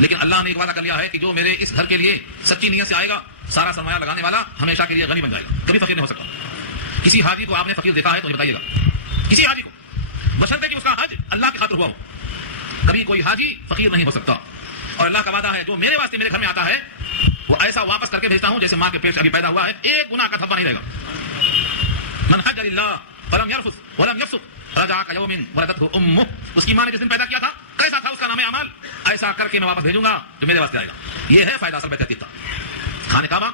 لیکن اللہ نے ایک وعدہ کر لیا ہے کہ جو میرے اس گھر کے لیے سچی نیت سے آئے گا، سارا سرمایہ لگانے والا ہمیشہ کے لیے غنی بن جائے گا، کبھی فقیر نہیں ہو سکتا۔ کسی حاجی کو آپ نے فقیر دیکھا ہے تو بتائیے گا، کسی حاجی کو، بشرطے کہ اس کا حج اللہ کی خاطر ہوا ہو، کبھی کوئی حاجی فقیر نہیں ہو سکتا۔ اور اللہ کا وعدہ ہے جو میرے واسطے میرے گھر میں آتا ہے وہ ایسا واپس کر کے بھیجتا ہوں جیسے ماں کے پیٹ سے ابھی پیدا ہوا ہے، ایک گناہ کا دھبا نہیں رہے گا۔ من حج للہ فلم یرفث ولم یفسق رجع کیوم ولدته امه، اس کی ماں نے جس دن پیدا کیا تھا کیسا تھا اس کا نام اعمال، ایسا کر کے میں واپس بھیجوں گا جو میرے واسطے آئے گا۔ یہ ہے فائدہ اصل بیت عتیق کا۔ خانہ کعبہ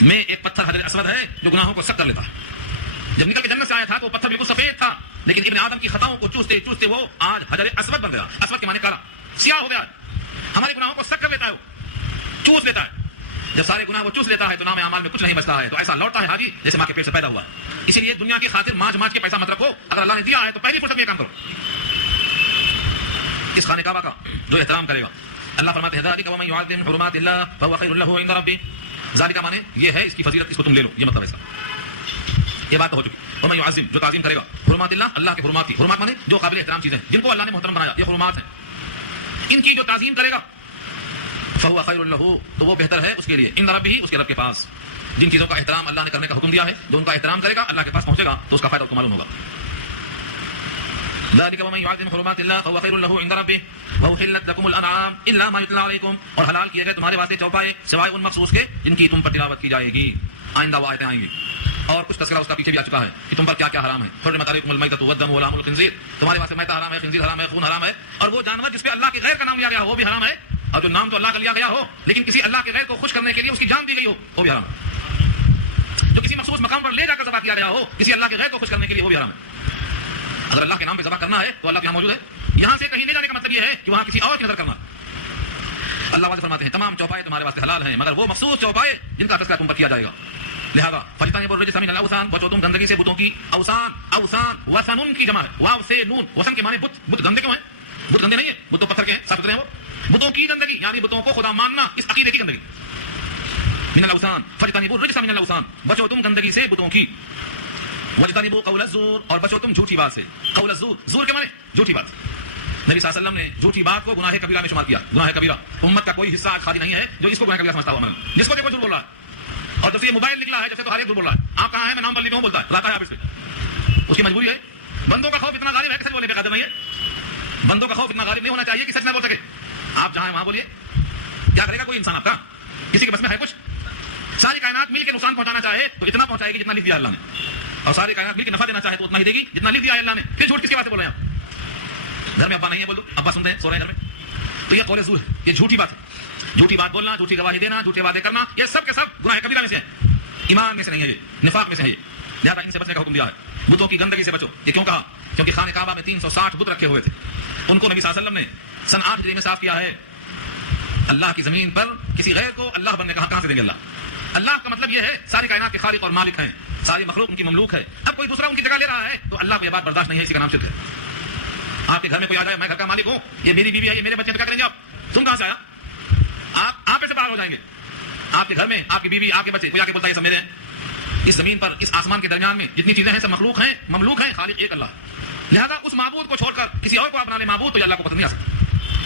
میں ایک پتھر حجر اسود ہے جو گناہوں کو سک کر لیتا ہے۔ جب نکل کے جنت سے آیا تھا تو وہ پتھر بالکل سفید تھا، لیکن ابن آدم کی خطاؤں کو چوستے چوستے وہ آج حجر اسود بن گیا۔ اسود کے معنی کالا، سیاہ ہو گیا، ہمارے گناہوں کو سک کر لیتا ہے، وہ چوس لیتا ہے۔ جب سارے گناہ وہ چوس لیتا ہے تو نام اعمال میں کچھ نہیں بچتا ہے، تو ایسا لوٹتا ہے حاجی جیسے ماں کے پیٹ سے پیدا ہوا ہے۔ اسی لیے دنیا کی خاطر مانچ مانچ کے پیسہ مت رکھو، اگر اللہ نے دیا ہے تو پہلی فرصت میں یہ کام کرو۔ اس خانہ کعبہ کا جو احترام کرے گا، اللہ فرماتے ہیں ذالک ومن یعظم حرمات اللہ فهو خیر له عند ربہ، ذالک کا معنی یہ ہے اس کی فضیلت، اس کو تم لے لو، یہ مطلب ہے اس کا۔ یہ بات تو ہو چکی۔ ومن یعظم جو تعظیم کرے گا حرمات اللہ، اللہ کے حرمات کی، حرمات معنی جو قابل احترام چیزیں جن کو اللہ نے محترم بنایا، یہ حرمات ہیں، ان کی جو تعظیم کرے گا فهو خیر له تو وہ بہتر ہے اس کے لیے، عند ربہ اس کے رب کے پاس۔ جن چیزوں کا احترام اللہ نے کرنے کا حکم دیا ہے، جو ان کا احترام کرے گا اللہ کے پاس پہنچے گا تو اس کا فائدہ اس کو معلوم ہوگا۔ ذلك ومن يعظم حرمات الله فهو خير له عند ربه وأحلت لكم الأنعام إلا ما يتلى عليكم، اور حلال کیے گئے تمہارے واسطے چوپائے سوائے ان مخصوص کے جن کی تم پر تلاوت کی جائے گی، آئندہ وہ آیتیں آئیں گی۔ اور کچھ تذکرہ اس کا پیچھے بھی آ چکا ہے کہ تم پر کیا کیا حرام ہے۔ حرمت علیکم المیتۃ والدم ولحم الخنزیر، تمہارے واسطے میتہ حرام ہے، خنزیر حرام ہے، خون حرام ہے، اور وہ جانور جس پہ اللہ کے غیر کا نام لیا گیا ہو وہ بھی حرام ہے، اور جو نام تو اللہ کا لیا گیا ہو لیکن کسی اللہ کے غیر کو خوش کرنے کے لیے اس کی جان دی گئی ہو وہ بھی حرام ہے۔ جو کسی مخصوص مقام پر لے جا کر ذبح کیا گیا ہو کسی اللہ کے غیر کو خوش کرنے کے لیے وہ بھی حرام ہے۔ اگر اللہ کے نام پہ ذبح کرنا ہے تو اللہ یہاں موجود ہے، یہاں سے کہیں لے جانے کا مطلب یہ ہے کہ وہاں کسی اور کی نظر کرنا۔ اللہ وعدہ فرماتے ہیں تمام چوپائے تمہارے واسطے حلال ہیں مگر وہ مخصوص چوپائے جن کا تذکرہ تم پر کیا جائے گا۔ لہذا فجتنبوا الرجس من الاوثان، بچو تم گندگی سے بتوں کی۔ اوثان، اوثان وثن کی جمع ہے، واو سے نون، وثن کے معنی بت، بت گندے کیوں ہیں؟ بت گندے نہیں ہیں، بت تو پتھر کے ہیں، صاف ستھرے ہیں وہ۔ بتوں کی گندگی یعنی بتوں کو خدا ماننا، اس عقیدے کی گندگی۔ من الاوثان فجتنبوا الرجس من الاوثان، بچو تم گندگی سے بتوں کی۔ وجتنبوا قول الزور، اور بچو تم جھوٹی بات سے۔ قول الزور، زور کے معنی جھوٹی بات۔ نبی صلی اللہ علیہ وسلم نے جھوٹی بات کو گناہ کبیرہ میں شمار کیا۔ گناہ کبیرہ امت کا کوئی حصہ آج خالی نہیں ہے جو اس کو گناہ کبیرہ سمجھتا ہوا، مثلا جس کو دیکھو جھوٹ بول رہا ہے، اور جب سے یہ موبائل نکلا ہے جب سے تو ہر ایک جھوٹ بول رہا ہے۔ آپ کہاں ہیں؟ میں نام پر لکھا ہوں بولتا ہے، بتاتا ہے آپ اس پہ، اس کی مجبوری ہے۔ بندوں کا خوف اتنا غالب ہے کہ سچ بولنے پہ قادر نہیں ہے۔ بندوں کا خوف اتنا غالب نہیں ہونا چاہیے کہ سچ نہ بول سکے۔ آپ جہاں ہیں وہاں بولیے، کیا کرے گا کوئی انسان آپ کا؟ کسی کے بس میں ہے کچھ؟ ساری کائنات مل کے نقصان پہنچانا چاہے تو اتنا پہنچائے گی جتنا لکھ دیا اللہ نے، اور ساری کائنات مل کے نفع دینا چاہے تو اتنا ہی دے گی جتنا لکھ دیا اللہ نے۔ پھر جھوٹ کس کے واسطے بول رہے ہیں آپ؟ گھر میں ابا نہیں ہے، بول دو ابا سنتے ہیں، سو رہے ہیں گھر میں، تو یہ قول زور ہے، یہ جھوٹی بات ہے۔ جھوٹی بات بولنا، جھوٹی گواہی دینا، جھوٹے وعدے کرنا، یہ سب کے سب گناہ کبیرہ میں سے ہیں، ایمان میں سے نہیں ہے، یہ نفاق میں سے ہے یہ۔ لہذا ان سے بچنے کا حکم دیا ہے۔ بتوں کی گندگی سے بچو۔ یہ کیوں کہا؟ کیونکہ خانہ کعبہ میں 360 بت رکھے ہوئے تھے، ان کو نبی صلی اللہ علیہ وسلم نے سن 8 ہجری میں صاف کیا ہے۔ اللہ کی زمین پر کسی غیر کو اللہ بننے کا حق کہاں سے دیں گے؟ اللہ کا مطلب یہ ہے ساری کائنات کے خالق اور مالک ہیں، ساری مخلوق ان کی مملوک ہے۔ اب کوئی دوسرا ان کی جگہ لے رہا ہے تو اللہ کو یہ بات برداشت نہیں ہے، اسی کا نام شرک ہے۔ آپ کے گھر میں کوئی آ جائے، میں گھر کا مالک ہوں، یہ میری بیوی ہے، یہ میرے بچے، تو کیا کریں گے آپ؟ تم کہاں سے آیا؟ آپ ایسے باہر ہو جائیں گے۔ آپ کے گھر میں آپ کی بیوی، آپ کے بچے، کوئی آ کے بولتا ہے یہ سب میرے ہیں۔ اس زمین پر، اس آسمان کے درمیان میں جتنی چیزیں ہیں سب مخلوق ہیں، مملوک ہیں، خالق ایک اللہ۔ لہذا اس معبود کو چھوڑ کر کسی اور کو آپ بنا لیں معبود تو یہ اللہ کو پسند نہیں آ سکتا۔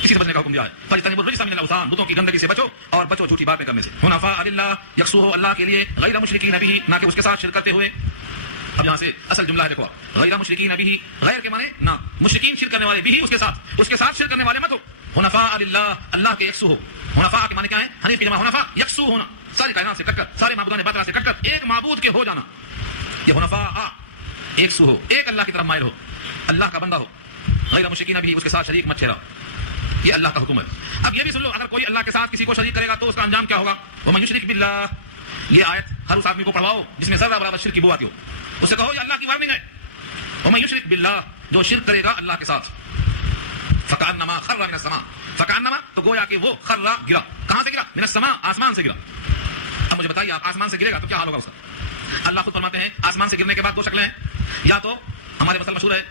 اسی سے بچنے کا حکم دیا ہے۔ فاجتنبوا الرجس من الاوثان، بتوں کی گندگی سے بچو اور بچو جھوٹی باتیں کرنے سے۔ حنفاء للہ، یکسو اللہ کے لیے، غیر مشرکین بہ، نہ کہ اس کے ساتھ شرک کرتے ہوئے۔ اب یہاں سے اصل جملہ ہے، دیکھو غیر مشرکین بہ، غیر کے معنی نہ، مشرکین شرک کرنے والے، بھی اس کے ساتھ شرک کرنے والے مت ہو۔ حنفاء للہ، اللہ کے یکسو ہو۔ حنفاء کے معنی کیا ہے؟ حنیف کی جمع حنفاء، یکسو ہونا، ساری کائنات سے کٹ کر، سارے معبودان باطلہ سے کٹ کر ایک معبود کے ہو جانا، یہ حنفاء، ایک سو ہو، ایک اللہ کی طرف مائل ہو، اللہ کا بندہ ہو۔ غیر مشرکین بہ، اس کے ساتھ شریک مت ٹھہرا، یہ اللہ کا حکم ہے۔ اب یہ بھی سن لو، اگر کوئی اللہ کے ساتھ کسی کو شریک کرے گا تو اس کا انجام کیا ہوگا؟ ومن یشرک باللہ، یہ آیت ہر اس آدمی کو پڑھواؤ جس میں ذرہ برابر شرک کی بو آتی ہو، اس سے کہو یہ اللہ کی وارننگ ہے۔ ومن یشرک باللہ، جو شرک کرے گا اللہ کے ساتھ، فکأنما خر من السماء، فکأنما تو گویا کہ وہ خر گرا، کہاں سے گرا؟ من السماء، آسمان سے گرا۔ اب مجھے بتائیے آپ آسمان سے گرے گا تو کیا حال ہوگا اس کا؟ اللہ خود فرماتے ہیں آسمان سے گرنے کے بعد دو شکلیں ہیں، یا تو ہمارے مثل مشہور ہے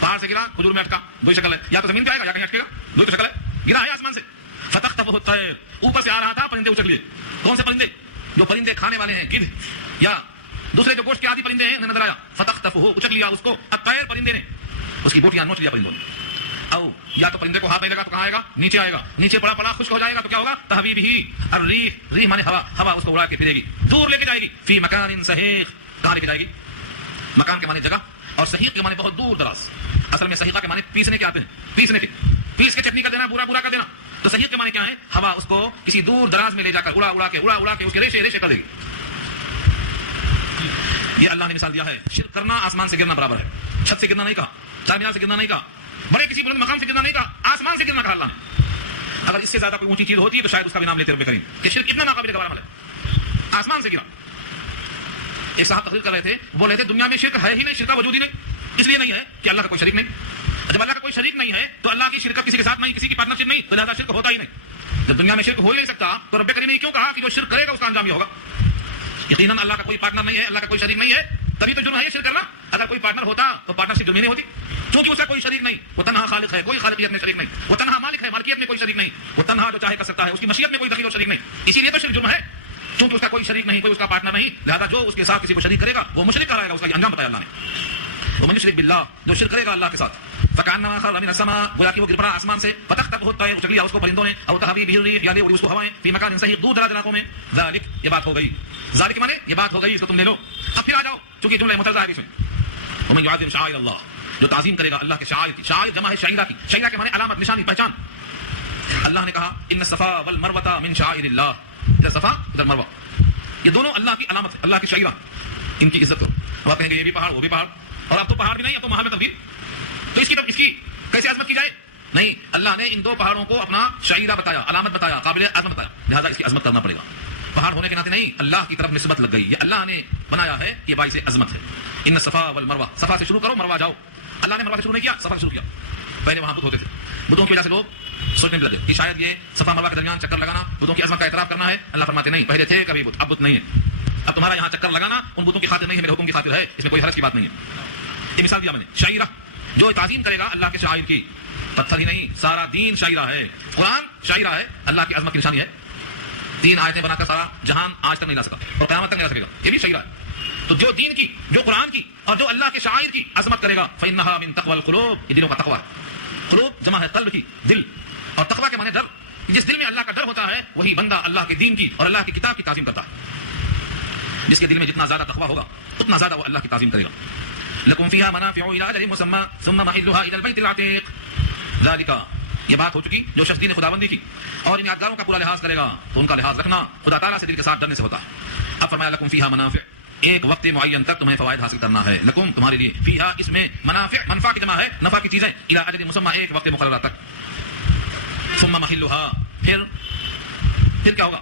پہاڑ سے گرا کھجور میں اٹکا، دو شکل ہے، یا تو زمین پہ آئے گا یا کہیں اٹکے گا، دو شکل ہے۔ گرا ہے آسمان سے، فتخطفہ الطیر، اوپر سے آ رہا تھا، پرندے اچک لیے۔ کون سے پرندے؟ جو پرندے کھانے والے ہیں، گدھ یا دوسرے جو گوشت کے عادی پرندے ہیں، نظر آیا، فتخطفہ، اچک لیا اس کو، الطیر، پرندے نے۔ اس کی بوٹیاں نوچ لیا پرندوں نے. او یا تو پرندے کو ہاتھ نہیں لگا تو کہاں آئے گا؟ نیچے آئے گا. نیچے پڑا پڑا خشک ہو جائے گا تو کیا ہوگا؟ تہویب ہی الریح، ریح مانے ہوا، ہوا اس کو اڑا کے پھرے گی، دور لے کے جائے گی. فی مکان صحیح، کہاں لے کے جائے گی؟ مکان کے معنی جگہ، اور صحیح کے معنی بہت دور دراز. اصل میں صحیحہ کے معنی پیسنے کے آتے ہیں، پیسنے کے، پیس کے چٹنی کر دینا، بورا بورا کر دینا. تو صحیح کے معنی کیا ہے؟ ہوا اس کو کسی دور دراز میں لے جا کر اڑا اڑا کے اس کے ریشے ریشے کر دے گی. یہ اللہ نے مثال دیا ہے. شرک کرنا آسمان سے گرنا برابر ہے. چھت سے گرنا نہیں کہا، چار مینار سے گرنا نہیں کہا، بڑے کسی بلند مقام سے گرنا نہیں کہا، آسمان سے گرنا کہا اللہ نے. اگر اس سے زیادہ کوئی اونچی چیز ہوتی ہے تو شاید اس کا بھی نام لیتے رب کریم کہ شرک اتنا ناقابل گوار عمل ہے. آسمان سے گرا. ایک صاحب تقریر کر رہے تھے، بول رہے تھے دنیا میں شرک ہے ہی نہیں، شرک کا وجود ہی نہیں. اس لیے نہیں ہے کہ اللہ کا کوئی شریک نہیں. جب اللہ کا کوئی شریک نہیں ہے تو اللہ کی شرکت کسی کے ساتھ نہیں، کسی کی پارٹنرشپ نہیں، تو لہذا شرک ہوتا ہی نہیں. جب دنیا میں شرک ہو ہی نہیں سکتا تو رب کریم نے کیوں کہا کہ جو شرک کرے گا اس کا انجام یہ ہوگا؟ یقیناً اللہ کا کوئی پارٹنر نہیں ہے، اللہ کا کوئی شریک نہیں ہے، تبھی تو جرم ہے یہ شرک کرنا. اگر کوئی پارٹنر ہوتا تو پارٹنرشپ جرم نہیں ہوتی. چونکہ اس کا کوئی شریک نہیں، وہ تنہا خالق ہے، کوئی خالقیت میں شریک نہیں، وہ تنہا مالک ہے، مالکیت میں کوئی شریک نہیں، وہ تنہا جو چاہے کر سکتا ہے، اس کی مشیت میں کوئی دخیل و شریک نہیں. اسی لیے تو شرک جرم ہے. چونکہ اس کا کوئی شریک نہیں، کوئی اس کا پارٹنر نہیں، لہذا جو اس کے ساتھ کسی کو شریک کرے گا وہ مشرک کہلائے گا. اس کا یہ انجام بتایا اللہ نے. ومن یشرک باللہ، جو شرک کرے گا اللہ کے ساتھ، فکأنما خر من السماء، گویا کہ وہ گر پڑا آسمان سے، فتخطفه الطير، اچک لیا اس کو پرندوں نے، او تهوي به الريح، یا لے اڑی اس کو ہوائیں، فی مکان صحیح، دور دراز علاقوں میں. ذالک، یہ بات ہو گئی. ذالک مانے یہ بات ہو گئی، اس کو تم لے لو. اب پھر آ جاؤ، چونکہ جملہ مترجمہ ہے اس میں. ومن يعظم شعائر اللہ، جو تعظیم کرے گا اللہ کے شعائر کی. شعائر جمع ہے شعیرہ کی. شعیرہ کے معنی علامت، نشانی، پہچان. اللہ نے کہا ان الصفا والمروہ من شعائر اللہ. ادھر صفا ادھر مروہ، یہ دونوں اللہ کی علامت ہے، اللہ کی شعیرہ. ان کی عزت کرو. اب آپ کہیں گے یہ بھی پہاڑ وہ بھی پہاڑ، اور اب تو پہاڑ بھی نہیں، اب تو محل میں تبدیل. تو اس کی کیسے عظمت کی جائے؟ نہیں، اللہ نے ان دو پہاڑوں کو اپنا شعیرہ بتایا، علامت بتایا، قابل عظمت بتایا، لہذا اس کی عظمت کرنا پڑے گا. پہاڑ ہونے کے ناطے نہیں، اللہ کی طرف نسبت لگ گئی. یہ اللہ نے بنایا ہے، یہ باعث عظمت ہے. ان الصفا والمروہ، صفا سے شروع کرو، مروہ جاؤ. اللہ نے مروہ سے شروع نہیں کیا، صفا سے شروع کیا. پہلے وہاں بت ہوتے تھے، بتوں کی وجہ سے لوگ سوچنے لگے کہ شاید یہ صفا مروہ کے درمیان چکر لگانا بتوں کی عظمت کا اعتراف کرنا ہے. اللہ فرماتے نہیں، پہلے تھے کبھی بت، اب بت نہیں ہے. اب تمہارا یہاں چکر لگانا ان بتوں کی خاطر نہیں ہے، میرے حکم کی خاطر ہے. اس میں کوئی حرج کی بات نہیں ہے. یہ مثال دیا میں نے. شعیرہ، جو تعظیم کرے گا اللہ کے شاعر کی. پتھر ہی نہیں، سارا دین شاعرہ ہے. قرآن شاعرہ ہے، اللہ کی عظمت کی نشانی ہے. 3 آیتیں بنا کر سارا جہان آج تک نہیں لا سکا اور قیامت تک نہیں لا سکے گا. یہ بھی شاعرہ ہے. تو جو دین کی، جو قرآن کی اور جو اللہ کے شاعر کی عظمت کرے گا، فإنها من تقوى القلوب، یہ دلوں کا تقوی ہے. قلوب جمع ہے قلب کی، دل. اور تقوی کے معنی ڈر. جس دل میں اللہ کا ڈر ہوتا ہے وہی بندہ اللہ کے دین کی اور اللہ کی کتاب کی تعظیم کرتا ہے. جس کے دل میں جتنا زیادہ تقوی ہوگا اتنا زیادہ وہ اللہ کی تعظیم کرے گا. لکم فیہا منافع الی اجل مسمى ثم محلها الی البیت العتیق. ذالک، یہ بات ہو چکی. جو شخص دین خداوندی کی اور ان یادگاروں کا پورا لحاظ کرے گا تو ان کا لحاظ رکھنا خدا تعالیٰ سے دل کے ساتھ ڈرنے سے ہوتا ہے. اب فرمایا لکم فیہا منافع، ایک وقت معین تک تمہیں فوائد حاصل کرنا ہے. لکم، تمہارے لیے، فیہا، اس میں، منافع، منفع کی جمع ہے، نفع کی چیزیں، الی اجل مسمى، ایک وقت مقررہ تک. ثم محلها، پھر کیا ہوگا؟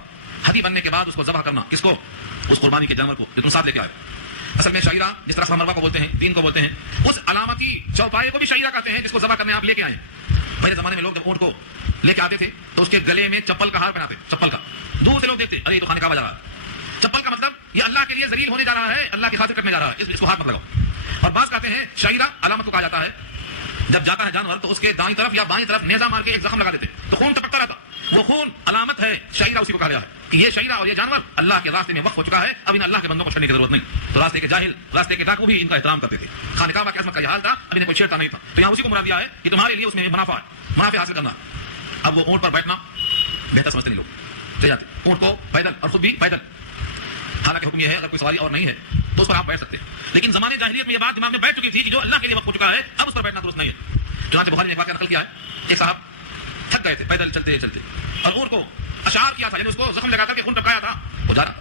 ہدی بننے کے بعد اس کو ذبح کرنا. کس کو؟ اس قربانی کے جانور کو جو تم ساتھ لے کے آئے. اصل میں شعیرہ جس طرح مروہ کو بولتے ہیں، دین کو بولتے ہیں، اس علامتی چوپائے کو بھی شعیرہ کہتے ہیں جس کو ذبح کرنے آپ لے کے آئے. پہلے زمانے میں لوگ جب اونٹ کو لے کے آتے تھے تو اس کے گلے میں چپل کا ہار پہناتے. چپل کا دور سے لوگ دیکھتے، ارے یہ تو خانے کعبہ جا رہا ہے. چپل کا مطلب یہ اللہ کے لیے ذلیل ہونے جا رہا ہے، اللہ کی خاطر کرنے جا رہا ہے، اس کو ہاتھ مت لگاؤ. اور بعض کہتے ہیں شعیرہ علامت کو کہا جاتا ہے جب جاتا ہے جانور تو اس کے دائیں طرف یا بائیں طرف نیزہ مار کے ایک زخم لگا دیتے تو خون ٹپکتا رہتا. وہ خون علامت ہے. شعیرہ اسی کو کہا گیا ہے کہ یہ شعیرہ اور یہ جانور اللہ کے راستے میں وقف ہو چکا ہے، اب ان اللہ کے بندوں کو چھڑنے کی ضرورت نہیں. تو راستے کے جاہل، راستے کے ڈاکو بھی ان کا احترام کرتے تھے. خانہ کعبہ کی عظمت کا یہ حال تھا، اب انہیں کوئی چھیڑتا نہیں تھا. تو یہاں اسی کو مراد دیا ہے کہ تمہارے لیے اس میں منافع ہے، منافع حاصل کرنا. اب وہ اونٹ پر بیٹھنا بہتر سمجھتے نہیں لوگ، لے جاتے اونٹ کو پیدل اور خود بھی پیدل. حالانکہ حکم یہ ہے اگر کوئی سواری اور نہیں ہے تو اس پر آپ بیٹھ سکتے ہیں. لیکن زمانے جاہلیت میں یہ بات دماغ میں بیٹھ چکی تھی کہ جو اللہ کے لیے وقف ہو چکا ہے اب اس پر بیٹھنا درست نہیں ہے. چنانچہ بخاری نے ایک واقعہ نقل کیا ہے. ایک صاحب تھک گئے تھے پیدل چلتے چلتے اور اونٹ کو اشعار کیا تھا، یعنی اس کو زخم لگا کر کے خون ٹپکایا تھا. وہ جا رہا،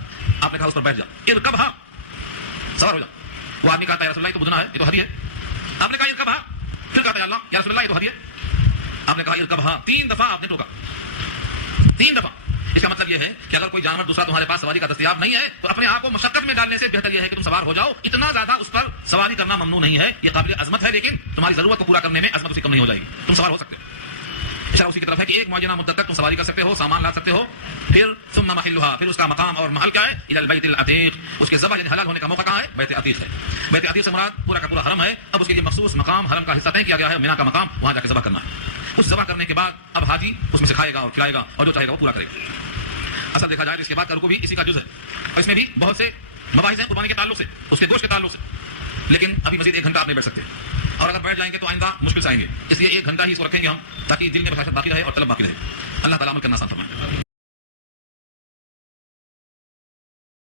آپ نے کہا اس پر بیٹھ جا، ارکبھا، سوار ہو جا. وہ آدمی کہتا ہے یا رسول اللہ یہ تو بدنا ہے، یہ تو ہدی ہے. آپ نے کہا ارکبھا. پھر کہتا ہے اللہ یا رسول اللہ یہ تو ہدی ہے. آپ نے کہا ارکبھا. 3 دفعہ آپ نے ٹوکا، 3 دفعہ. اس کا مطلب یہ ہے کہ اگر کوئی جانور دوسرا تمہارے پاس سواری کا دستیاب نہیں ہے تو اپنے آپ کو مشقت میں ڈالنے سے بہتر یہ ہے کہ تم سوار ہو جاؤ. اتنا زیادہ اس پر سواری کرنا ممنوع نہیں ہے، یہ قابل عظمت ہے، لیکن تمہاری ضرورت کو پورا کرنے میں عظمت اسی کم نہیں ہو جائے گی. تم سوار ہو سکتے ہو. اشارہ اسی کی طرف ہے کہ ایک معینہ مدت تک تم سواری کر سکتے ہو، سامان لا سکتے ہو. پھر ثم محلها، پھر اس کا مقام اور محل کیا ہے؟ الى البیت العتیق. اس کے ذبح یعنی حلال ہونے کا موقع کہاں ہے؟ بیت عتیق ہے. بیت عتیق سے مراد پورا کا پورا حرم ہے. اب اس کے لیے مخصوص مقام حرم کا حصہ طے کیا گیا ہے، مینا کا مقام، وہاں جا کے ذبح کرنا ہے. اس ذبح کرنے کے بعد اب حاجی اس میں سے کھائے گا اور کھلائے گا اور جو چاہے گا وہ پورا کرے گا. اصل دیکھا جائے تو اس کے بعد کا رکوع بھی اسی کا جز ہے اور اس میں بھی بہت سے مباحث ہیں قربانی کے تعلق سے، اس کے گوشت کے تعلق سے. لیکن ابھی مزید 1 گھنٹہ آپ نہیں بیٹھ سکتے. اور اگر بیٹھ جائیں گے تو آئندہ مشکل سے آئیں گے. اس لیے 1 گھنٹہ ہی اس کو رکھیں گے ہم, تاکہ دل میں بشاشت باقی رہے اور طلب باقی رہے. اللہ تعالیٰ عمل کرنا آسان فرمائے.